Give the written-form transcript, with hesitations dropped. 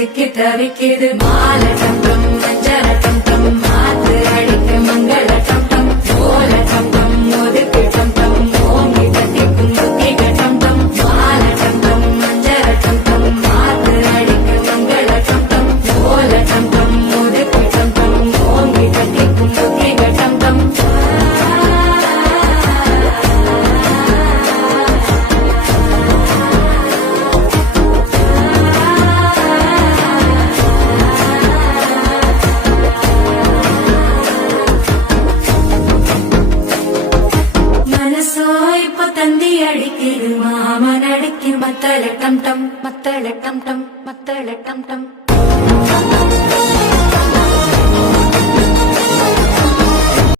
சிக்கி தவிக்குது மால டம் டம் மஞ்சள டம் டம் மாத்து அடிக்க மங்கள டம் டம் ஓல டம் டம் ஒதுக்கு டம் டம் ஓங்கி தட்டி குங்குத்திக டம் டம் மால டம் டம் மஞ்சள டம் டம் மாத்து அடிக்க மங்கள டம் டம் ஓல டம் டம் ஒதுக்கு டம் டம் ஓங்கி தட்டி குங்குத்திக டம் டம் தந்தி அடிக்குது மாமன் அடிக்கு மத்தள டம் டம் மத்தள டம் டம் மத்தள டம் டம்